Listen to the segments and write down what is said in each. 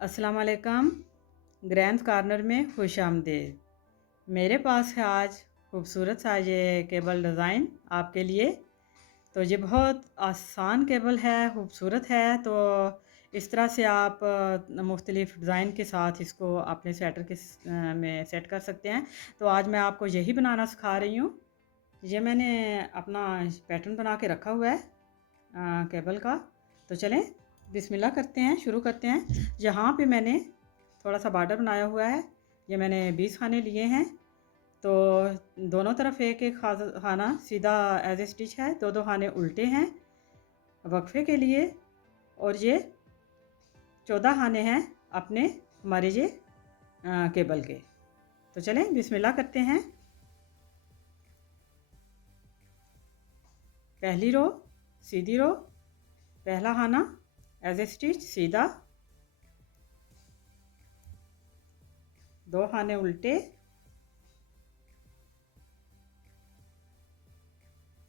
अस्सलाम वालेकुम। Grand corner में खुश आमदीद। मेरे पास है आज खूबसूरत सा ये केबल डिज़ाइन आपके लिए। तो ये बहुत आसान केबल है, खूबसूरत है। तो इस तरह से आप मुख्तलिफ़ डिज़ाइन के साथ इसको अपने स्वेटर के में सेट कर सकते हैं। तो आज मैं आपको यही बनाना सिखा रही हूँ। ये मैंने अपना पैटर्न बना के रखा हुआ है केबल का। तो चलें बिस्मिल्लाह करते हैं, शुरू करते हैं। यहाँ पे मैंने थोड़ा सा बॉर्डर बनाया हुआ है। ये मैंने 20 खाने लिए हैं। तो दोनों तरफ एक एक खाना सीधा एज ए स्टिच है, दो दो खाने उल्टे हैं वक्फे के लिए। और ये 14 खाने हैं अपने हमारे ये केबल के। तो चलें बिस्मिल्लाह करते हैं। पहली रो सीधी रो, पहला खाना एज ए स्टिच सीधा, दो खाने उल्टे,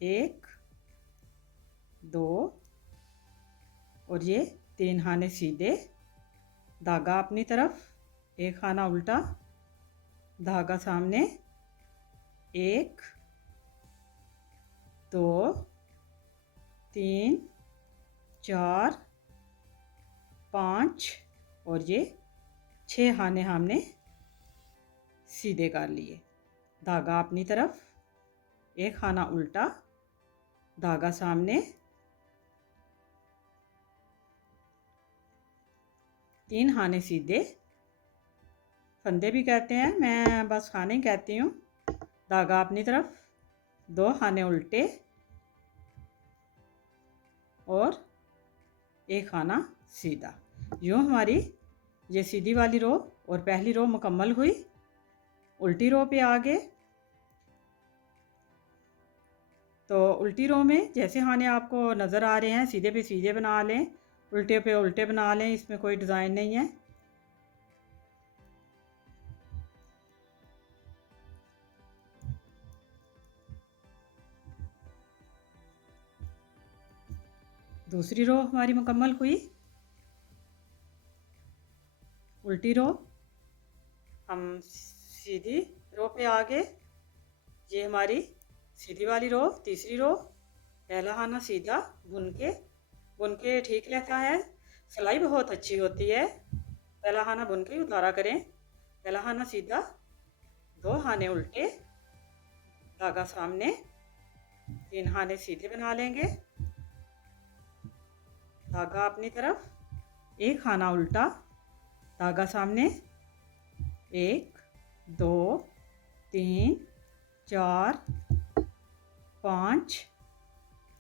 एक दो और ये 3 खाने सीधे, धागा अपनी तरफ, एक खाना उल्टा, धागा सामने, एक दो तीन चार पाँच और ये 6 खाने हमने सीधे कर लिए। धागा अपनी तरफ, एक खाना उल्टा, धागा सामने, 3 खाने सीधे, फंदे भी कहते हैं, मैं बस खाने ही कहती हूँ। धागा अपनी तरफ, 2 खाने उल्टे और एक खाना सीधा। यूँ हमारी ये सीधी वाली रो और पहली रो मुकम्मल हुई। उल्टी रो पे आ गए। तो उल्टी रो में जैसे खाने आपको नज़र आ रहे हैं, सीधे पे सीधे बना लें, उल्टे पे उल्टे बना लें, इसमें कोई डिज़ाइन नहीं है। दूसरी रो हमारी मुकम्मल हुई। उल्टी रो, हम सीधी रो पे आ गए। ये हमारी सीधी वाली रो, तीसरी रो, पहला खाना सीधा बुन के ठीक रहता है। सिलाई बहुत अच्छी होती है। पहला खाना बुन के उतारा करें। पहला खाना सीधा, 2 खाने उल्टे, धागा सामने, 3 खाने सीधे बना लेंगे, धागा अपनी तरफ, एक खाना उल्टा, धागा सामने, 1 2 3 4 5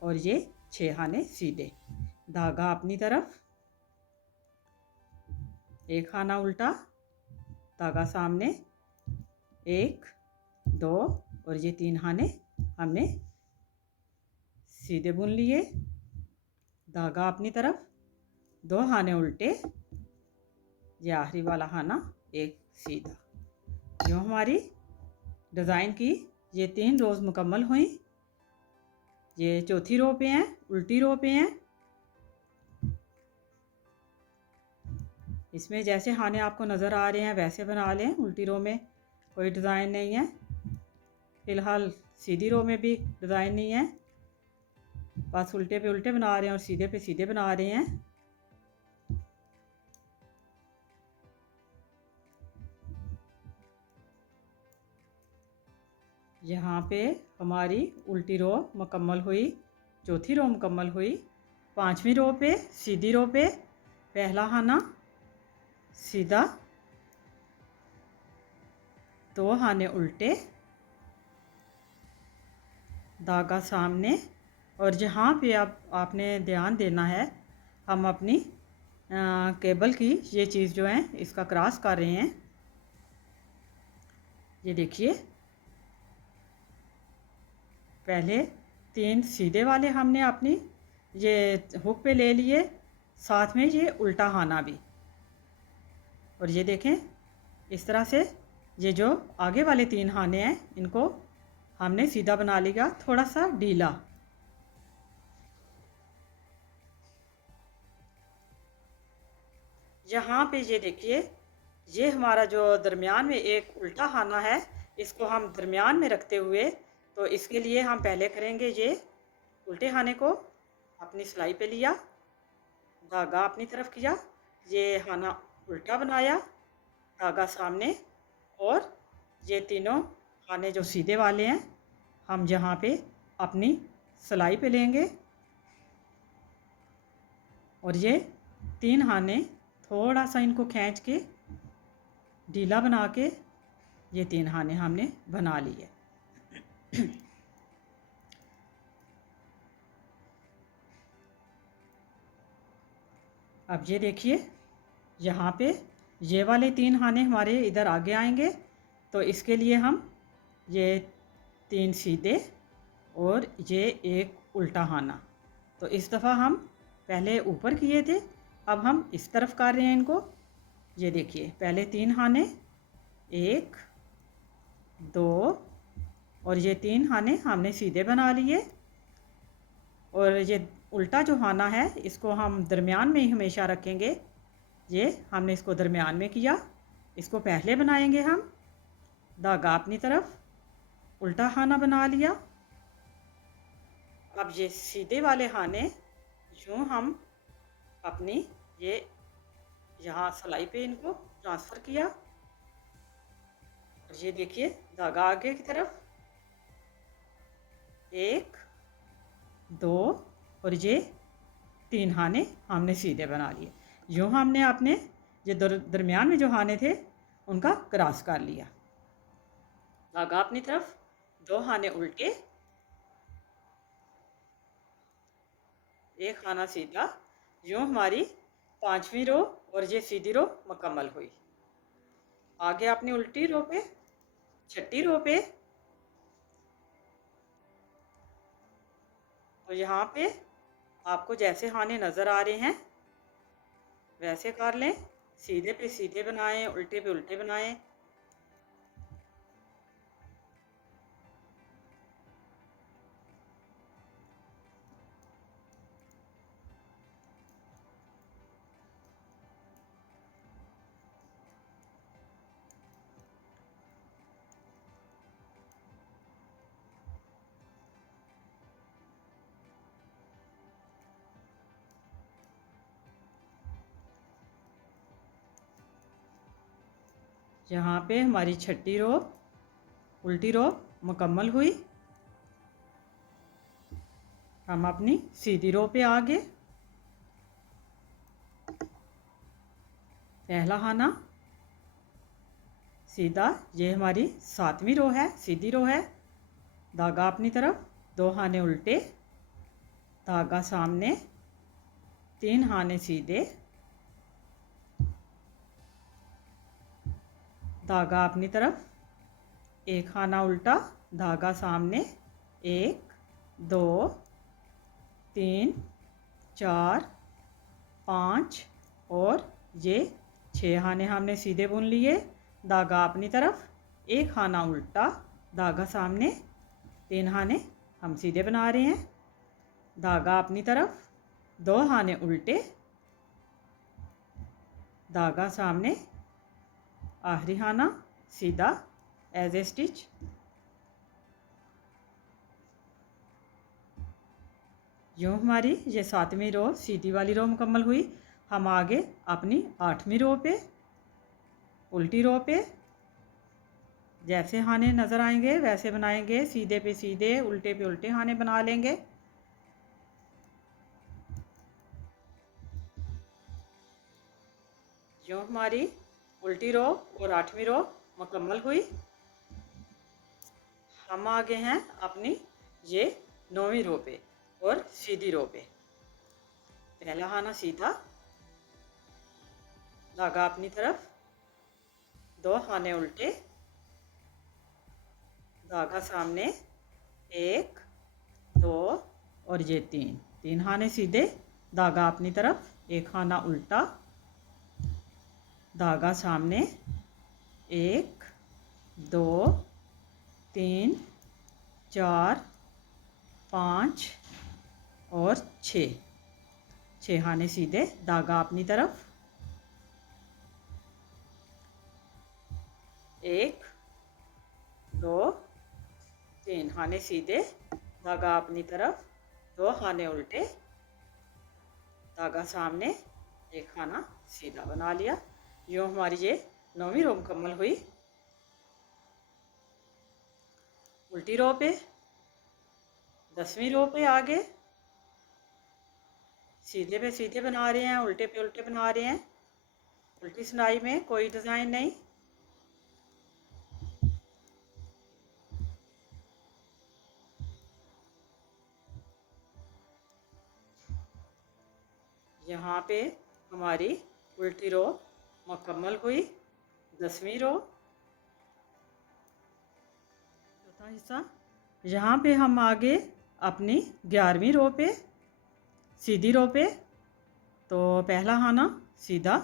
और ये 6 खाने सीधे, धागा अपनी तरफ, एक खाना उल्टा, धागा सामने, 1 2 और ये 3 खाने हमने सीधे बुन लिए, धागा अपनी तरफ, 2 खाने उल्टे, ये आखिरी वाला खाना एक सीधा। जो हमारी डिज़ाइन की ये 3 रोज़ मुकम्मल हुई। ये चौथी रो पे हैं, उल्टी रो पे हैं। इसमें जैसे खाने आपको नज़र आ रहे हैं वैसे बना लें। उल्टी रो में कोई डिज़ाइन नहीं है। फ़िलहाल सीधी रो में भी डिज़ाइन नहीं है, बस उल्टे पे उल्टे बना रहे हैं और सीधे पे सीधे बना रहे हैं। यहाँ पे हमारी उल्टी रो मुकम्मल हुई, चौथी रो मुकम्मल हुई। पांचवी रो पे सीधी रो पे पहला खाना सीधा, 2 खाने उल्टे, धागा सामने। और जहाँ पे अब आपने ध्यान देना है, हम अपनी केबल की ये चीज़ जो है इसका क्रॉस कर रहे हैं। ये देखिए, पहले 3 सीधे वाले हमने अपनी ये हुक पे ले लिए, साथ में ये उल्टा खाना भी। और ये देखें, इस तरह से ये जो आगे वाले 3 खाने हैं इनको हमने सीधा बना लिया, थोड़ा सा ढीला। यहाँ पे ये देखिए, ये हमारा जो दरमियान में एक उल्टा खाना है, इसको हम दरमियान में रखते हुए, तो इसके लिए हम पहले करेंगे ये उल्टे खाने को अपनी सिलाई पे लिया, धागा अपनी तरफ किया, ये खाना उल्टा बनाया, धागा सामने, और ये तीनों खाने जो सीधे वाले हैं हम यहाँ पे अपनी सिलाई पे लेंगे, और ये 3 खाने थोड़ा सा इनको खींच के ढीला बना के ये 3 खाने हमने बना लिए। अब ये देखिए, यहाँ पे ये वाले 3 खाने हमारे इधर आगे आएंगे, तो इसके लिए हम ये 3 सीधे और ये एक उल्टा खाना, तो इस दफ़ा हम पहले ऊपर किए थे, अब हम इस तरफ कर रहे हैं इनको। ये देखिए, पहले 3 खाने, 1 2 और ये 3 खाने हमने सीधे बना लिए, और ये उल्टा जो खाना है इसको हम दरमियान में ही हमेशा रखेंगे। ये हमने इसको दरमियान में किया, इसको पहले बनाएंगे हम, धागा अपनी तरफ, उल्टा खाना बना लिया। अब ये सीधे वाले खाने यूँ हम अपनी ये यहाँ सिलाई पे इनको ट्रांसफ़र किया, और ये देखिए धागा आगे की तरफ, 1 2 और ये 3 खाने हमने सीधे बना लिए। यूँ हमने अपने ये दरमियान में जो खाने थे उनका क्रॉस कर लिया, धागा अपनी तरफ, 2 खाने उल्टे, 1 खाना सीधा। यूँ हमारी 5वीं रो और ये सीधी रो मुकम्मल हुई। आगे अपनी उल्टी रो पे, 6ठी रो पे, तो यहाँ पे आपको जैसे खाने नज़र आ रहे हैं वैसे कर लें, सीधे पे सीधे बनाएं, उल्टे पे उल्टे बनाएं। यहाँ पे हमारी 6ठी रो, उल्टी रो मुकम्मल हुई। हम अपनी सीधी रो पे आ गए। पहला खाना सीधा, ये हमारी 7वीं रो है, सीधी रो है, धागा अपनी तरफ, 2 खाने उल्टे, धागा सामने, 3 खाने सीधे, धागा अपनी तरफ, 1 खाना उल्टा, धागा सामने, 1 2 3 4 5 और ये 6 खाने हमने सीधे बुन लिए, धागा अपनी तरफ, 1 खाना उल्टा, धागा सामने, 3 खाने हम सीधे बना रहे हैं, धागा अपनी तरफ, 2 खाने उल्टे, धागा सामने, आखिरी खाना सीधा एज ए स्टिच। यूँ हमारी ये 7वीं रो सीधी वाली रो मुकम्मल हुई। हम आगे अपनी 8वीं रो पे, उल्टी रो पे जैसे खाने नज़र आएंगे वैसे बनाएंगे, सीधे पे सीधे, उल्टे पे उल्टे खाने बना लेंगे। यूँ हमारी उल्टी रो और 8वीं रो मुकम्मल हुई। हम आ गए हैं अपनी ये 9वीं रो पे और सीधी रो पे। पहला खाना सीधा, धागा अपनी तरफ, 2 खाने उल्टे, धागा सामने, 1 2 और ये 3 खाने सीधे, धागा अपनी तरफ, 1 खाना उल्टा, धागा सामने, 1 2 3 4 5 और 6 खाने सीधे, धागा अपनी तरफ, एक, दो, तीन खाने सीधे, धागा अपनी तरफ, दो खाने उल्टे, धागा सामने, एक खाना सीधा बना लिया। यूँ हमारी ये 9वीं रो मुकम्मल हुई। उल्टी रो पे 10वीं रो पे आगे सीधे पे सीधे बना रहे हैं, उल्टे पे उल्टे बना रहे हैं। उल्टी सिलाई में कोई डिज़ाइन नहीं। यहाँ पे हमारी उल्टी रो मुकम्मल हुई। 10वीं रो चौथा हिस्सा। यहाँ पे हम आगे अपनी 11वीं रो पे सीधी रो पे, तो पहला खाना सीधा,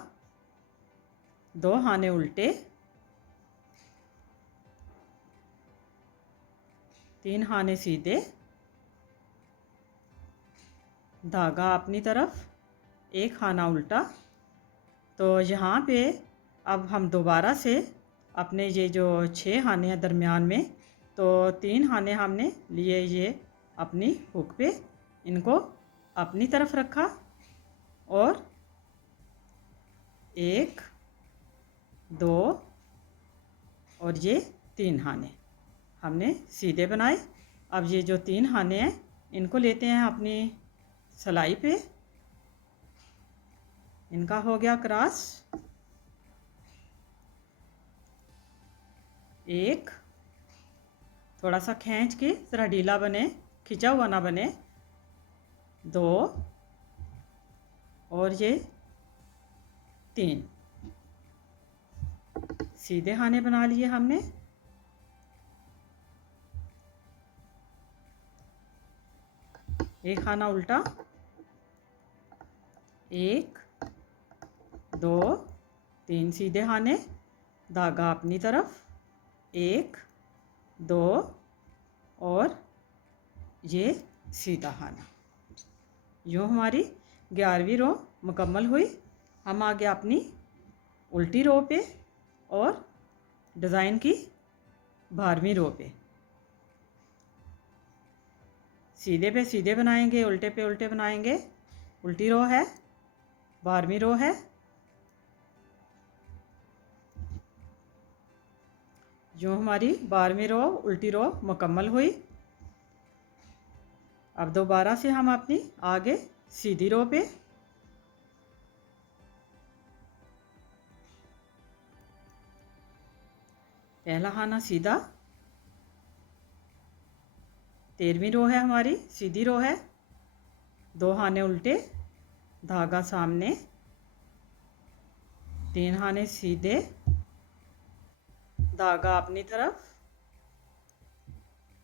दो खाने उल्टे, तीन खाने सीधे, धागा अपनी तरफ, एक खाना उल्टा। तो यहाँ पे अब हम दोबारा से अपने ये जो 6 खाने हैं दरमियान में, तो 3 खाने हमने लिए ये अपनी हुक पे, इनको अपनी तरफ रखा और 1, 2 और ये 3 खाने हमने सीधे बनाए। अब ये जो 3 खाने हैं इनको लेते हैं अपनी सिलाई पे, इनका हो गया क्रॉस। एक, थोड़ा सा खींच के ज़रा ढीला बने, खिंचा हुआ ना बने। 2 और ये 3 सीधे खाने बना लिए हमने। एक खाना उल्टा, 1, 2, 3 सीधे खाने, धागा अपनी तरफ, 1, 2 और ये सीधा खाना। यूँ हमारी 11वीं रो मुकम्मल हुई। हम आ गए अपनी उल्टी रो पे और डिज़ाइन की 12वीं रो पे। सीधे पे सीधे बनाएंगे, उल्टे पे उल्टे बनाएंगे। उल्टी रो है, 12वीं रो है। जो हमारी 12वीं रो उल्टी रो मुकम्मल हुई। अब दोबारा से हम अपनी आगे सीधी रो पे पहला खाना सीधा, 13वीं रो है हमारी, सीधी रो है, 2 खाने उल्टे, धागा सामने, 3 खाने सीधे, धागा अपनी तरफ,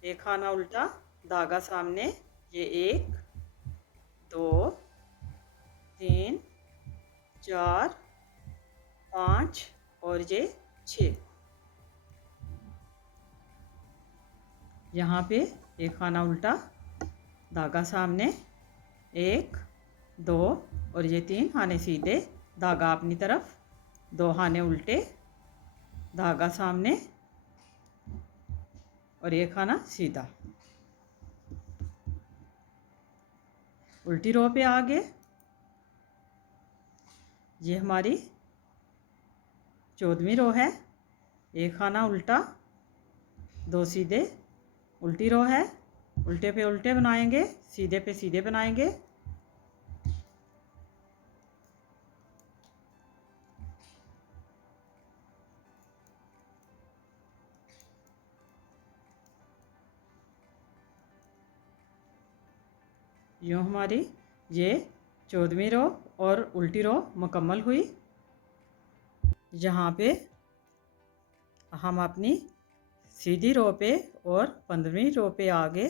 एक खाना उल्टा, धागा सामने। ये 1, 2, 3, 4, 5 और ये 6। यहाँ पे एक खाना उल्टा, धागा सामने, 1, 2 और ये 3 खाने सीधे, धागा अपनी तरफ, 2 खाने उल्टे, धागा सामने और एक खाना सीधा। उल्टी रो पे आगे ये हमारी 14वीं रो है। एक खाना उल्टा, 2 सीधे, उल्टी रो है, उल्टे पे उल्टे बनाएंगे, सीधे पे सीधे बनाएंगे। यूँ हमारी ये 14वीं रो और उल्टी रो मुकम्मल हुई। यहाँ पे हम अपनी सीधी रो पे और 15वीं रो पे आगे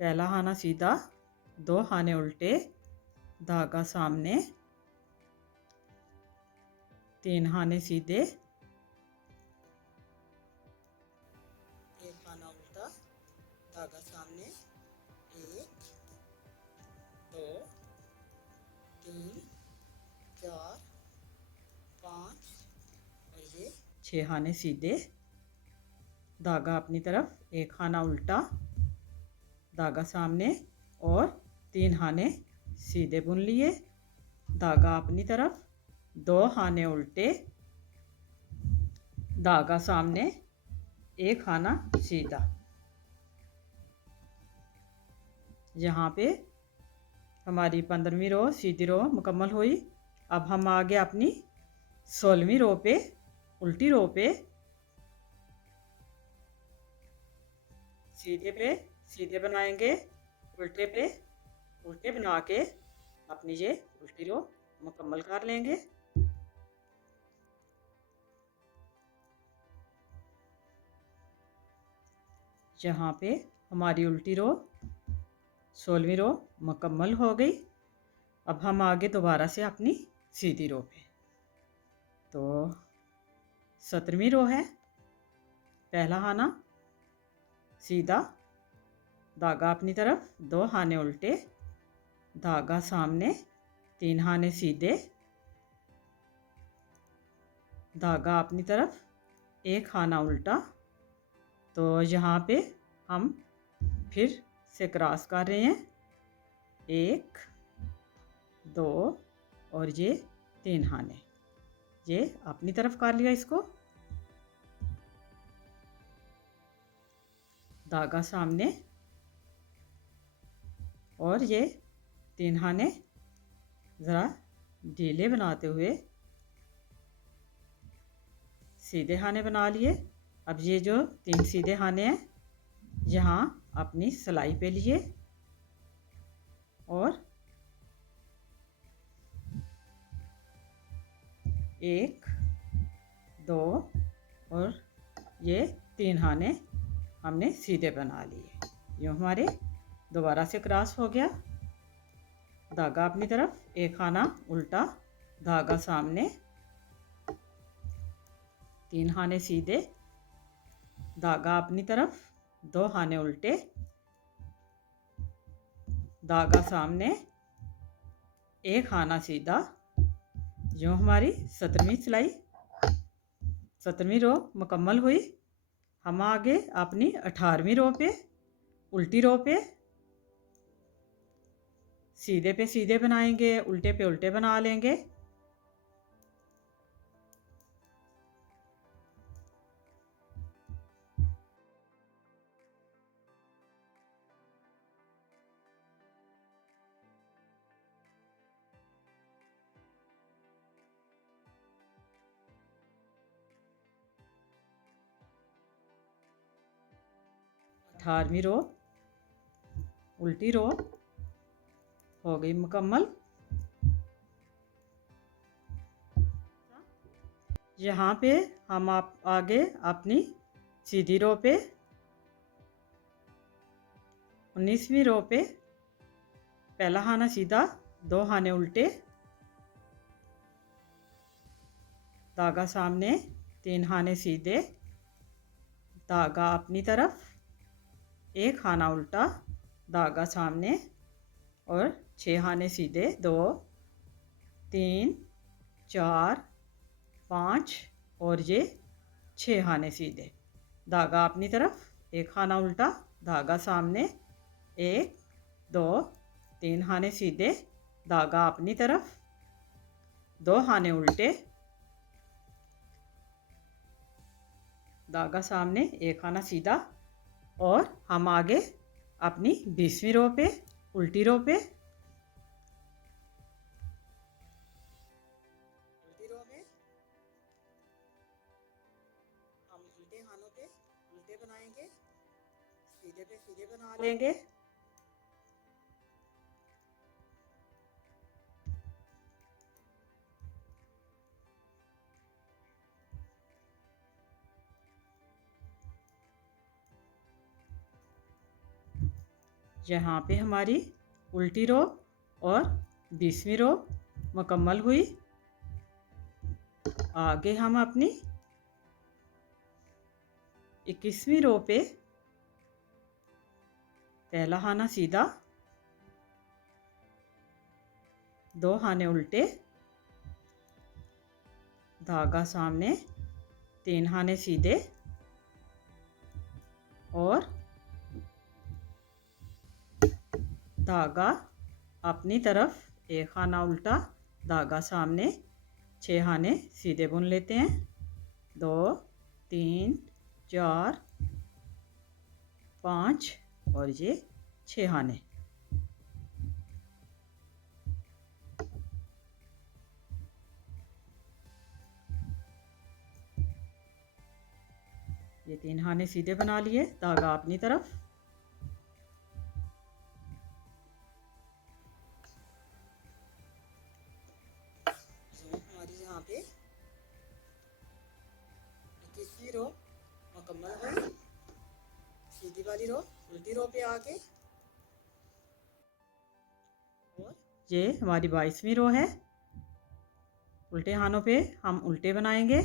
पहला खाना सीधा, 2 खाने उल्टे, धागा सामने, 3 खाने सीधे, एक खाना उल्टा, धागा सामने, 1, 2, 3, 4, 5 और ये 6 खाने सीधे, धागा अपनी तरफ, 1 खाना उल्टा, धागा सामने और 3 खाने सीधे बुन लिए, धागा अपनी तरफ, 2 खाने उल्टे, धागा सामने, 1 खाना सीधा। यहाँ पे हमारी 15वीं रो सीधी रो मुकम्मल हुई। अब हम आगे अपनी 16वीं रो पे, उल्टी रो पे सीधे बनाएंगे, उल्टे पे उल्टे बना के अपनी ये उल्टी रो मुकम्मल कर लेंगे। यहाँ पे हमारी उल्टी रो 16वीं रो मुकम्मल हो गई। अब हम आगे दोबारा से अपनी सीधी रो पे, तो 17वीं रो है, पहला खाना सीधा, धागा अपनी तरफ, 2 खाने उल्टे, धागा सामने, 3 खाने सीधे, धागा अपनी तरफ, 1 खाना उल्टा। तो यहाँ पे हम फिर से क्रॉस कर रहे हैं, 1 2 और ये 3 खाने, ये अपनी तरफ कर लिया इसको, धागा सामने और ये 3 खाने ज़रा ढीले बनाते हुए सीधे खाने बना लिए। अब ये जो 3 सीधे खाने हैं यहाँ अपनी सिलाई पे लिए और 1 2 और ये 3 खाने हमने सीधे बना लिए। यूँ हमारे दोबारा से क्रॉस हो गया, धागा अपनी तरफ, 1 खाना उल्टा, धागा सामने, 3 खाने सीधे, धागा अपनी तरफ, 2 खाने उल्टे, धागा सामने, 1 खाना सीधा। जो हमारी 17वीं रो मुकम्मल हुई। हम आगे अपनी 18वीं रो पे, उल्टी रो पे सीधे बनाएंगे, उल्टे पे उल्टे बना लेंगे। अठारहवीं रो उल्टी रो हो गई मुकम्मल। यहाँ पे हम आगे अपनी सीधी रो पे 19वीं रो पे पहला खाना सीधा, 2 खाने उल्टे, धागा सामने, 3 खाने सीधे, धागा अपनी तरफ, 1 खाना उल्टा, धागा सामने और 6 खाने सीधे, 2 3 4 5 और ये 6 खाने सीधे, धागा अपनी तरफ, 1 खाना उल्टा, धागा सामने, 1 2 3 खाने सीधे, धागा अपनी तरफ, 2 खाने उल्टे, धागा सामने, 1 खाना सीधा। और हम आगे अपनी 20वीं रो पे, उल्टी रो पे हम उल्टे खानों पे उल्टे बनाएंगे, सीधे पे सीधे बना लेंगे। यहाँ पे हमारी उल्टी रो और 20वीं रो मुकम्मल हुई। आगे हम अपनी 21वीं रो पे पहला खाना सीधा, 2 खाने उल्टे, धागा सामने, 3 खाने सीधे और धागा अपनी तरफ 1 खाना उल्टा, धागा सामने, 6 खाने सीधे बुन लेते हैं। 2 3 4 5 और ये 6 खाने। ये 3 खाने सीधे बना लिए, धागा अपनी तरफ। हमारी यहाँ पे 21वीं रो मुकम्मल हुई। सीधी वाली रो उल्टी रो पे आके, और ये हमारी 22वीं रो है। उल्टे खानों पे हम उल्टे बनाएंगे,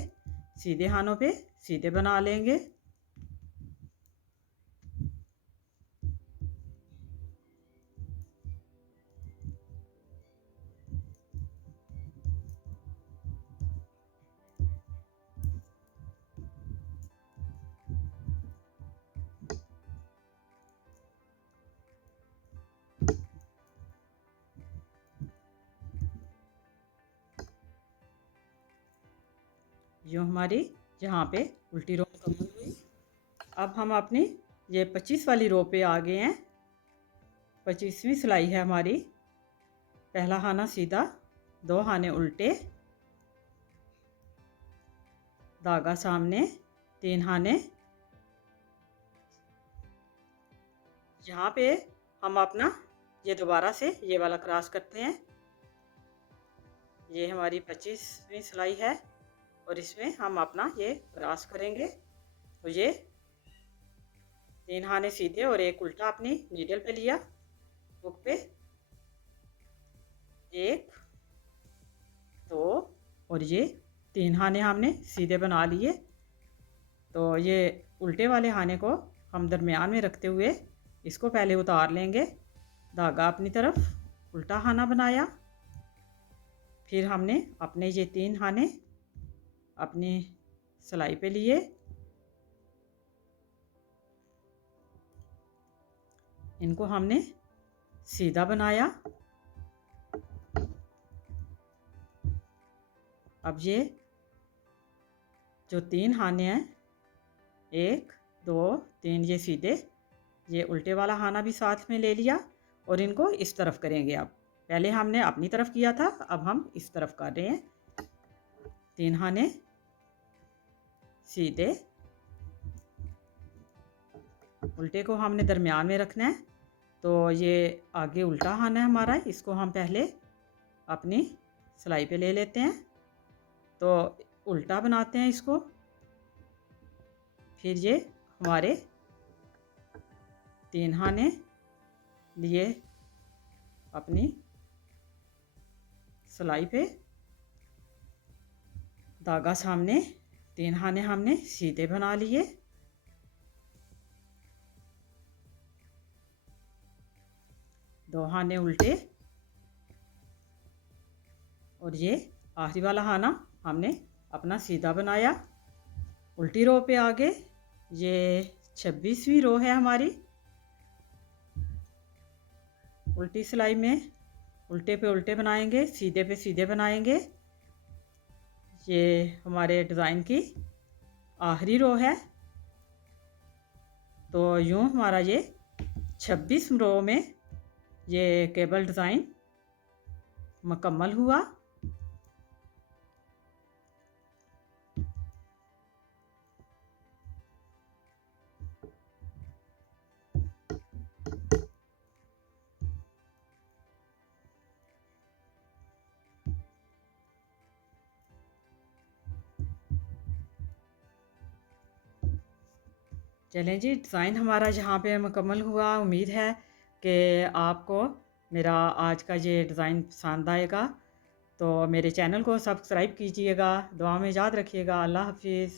सीधे खानों पे सीधे बना लेंगे। जो हमारी यहाँ पे उल्टी रो मुकम्मल हुई। अब हम अपनी ये 25 वाली रो पे आ गए हैं। 25वीं सिलाई है हमारी। पहला खाना सीधा, 2 खाने उल्टे, धागा सामने, 3 खाने। यहाँ पे हम अपना ये दोबारा से ये वाला क्रॉस करते हैं। ये हमारी 25वीं सिलाई है और इसमें हम अपना ये क्रॉस करेंगे। तो ये 3 खाने सीधे और 1 उल्टा अपनी नीडल पे लिया, हुक पे। 1 2 और ये 3 खाने हमने सीधे बना लिए। तो ये उल्टे वाले खाने को हम दरमियान में रखते हुए इसको पहले उतार लेंगे। धागा अपनी तरफ, उल्टा खाना बनाया, फिर हमने अपने ये 3 खाने अपनी सिलाई पे लिए। इनको हमने सीधा बनाया। अब ये जो 3 खाने हैं, 1 2 3, ये सीधे, ये उल्टे वाला खाना भी साथ में ले लिया और इनको इस तरफ करेंगे। अब पहले हमने अपनी तरफ किया था, अब हम इस तरफ कर रहे हैं। 3 खाने सीधे, उल्टे को हमने दरमियान में रखना है। तो ये आगे उल्टा खाना है हमारा, इसको हम पहले अपनी सिलाई पे ले लेते हैं। तो उल्टा बनाते हैं इसको। फिर ये हमारे 3 खाने लिए अपनी सिलाई पे, धागा सामने, 3 खाने हमने सीधे बना लिए। दो खाने उल्टे और ये आखिरी वाला खाना हमने अपना सीधा बनाया। उल्टी रो पे आगे, ये 26वीं रो है हमारी। उल्टी सिलाई में उल्टे पे उल्टे बनाएंगे, सीधे पे सीधे बनाएंगे। ये हमारे डिज़ाइन की आखिरी रो है। तो यूँ हमारा ये 26 रो में ये केबल डिज़ाइन मुकम्मल हुआ। चलें जी, डिज़ाइन हमारा यहाँ पे मुकम्मल हुआ। उम्मीद है कि आपको मेरा आज का ये डिज़ाइन पसंद आएगा। तो मेरे चैनल को सब्सक्राइब कीजिएगा। दुआ में याद रखिएगा। अल्लाह हाफिज़।